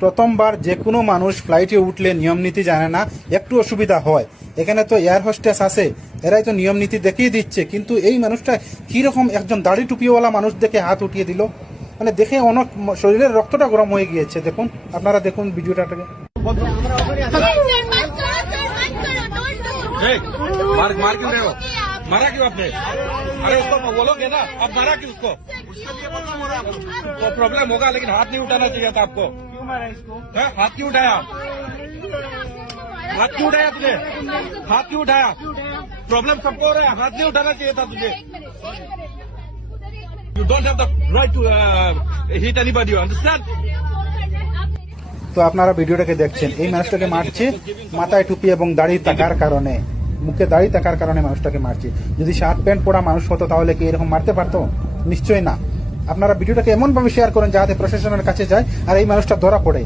প্রথমবার যে কোনো মানুষ ফ্লাইটে উঠলে নিয়ম নীতি জানে না, একটু অসুবিধা হয়। এখানে তো এয়ার হোস্টেস আছে, এরাই তো নিয়ম নীতি দেখিয়ে দিচ্ছে, কিন্তু এই মানুষটা কিরকম একজন দাড়ি টুপিওয়ালা মানুষ দেখে হাত উঠিয়ে দিল, মানে দেখে অনেক শরীরের রক্তটা গরম হয়ে গিয়েছে। দেখুন, আপনারা দেখুন ভিডিওটাকে। मार मार क्यों रहे हो? मारा क्यों आपने? अरे उसको बोलोगे ना, आप मारा क्यों उसको? तो प्रॉब्लम होगा, लेकिन हाथ नहीं उठाना चाहिए था आपको। क्यों मारा इसको? हाथ क्यों उठाया? हाथ क्यों उठाया तुझे? हाथ क्यों उठाया? प्रॉब्लम सबको हो रहा है, हाथ नहीं उठाना चाहिए था तुझे। You don't have the right to hit anybody, you understand? তো আপনারা ভিডিওটাকে দেখছেন, এই মানুষটাকে মারছে মাথায় টুপি এবং দাড়ি থাকার কারণে, মুখে দাড়ি থাকার কারণে মানুষটাকে মারছে। যদি শার্ট প্যান্ট পরা মানুষ হতো তাহলে কি এরকম মারতে পারতো? নিশ্চয়ই না। আপনারা ভিডিওটাকে এমনভাবে শেয়ার করেন যাতে প্রশাসনের কাছে যায় আর এই মানুষটা ধরা পড়ে।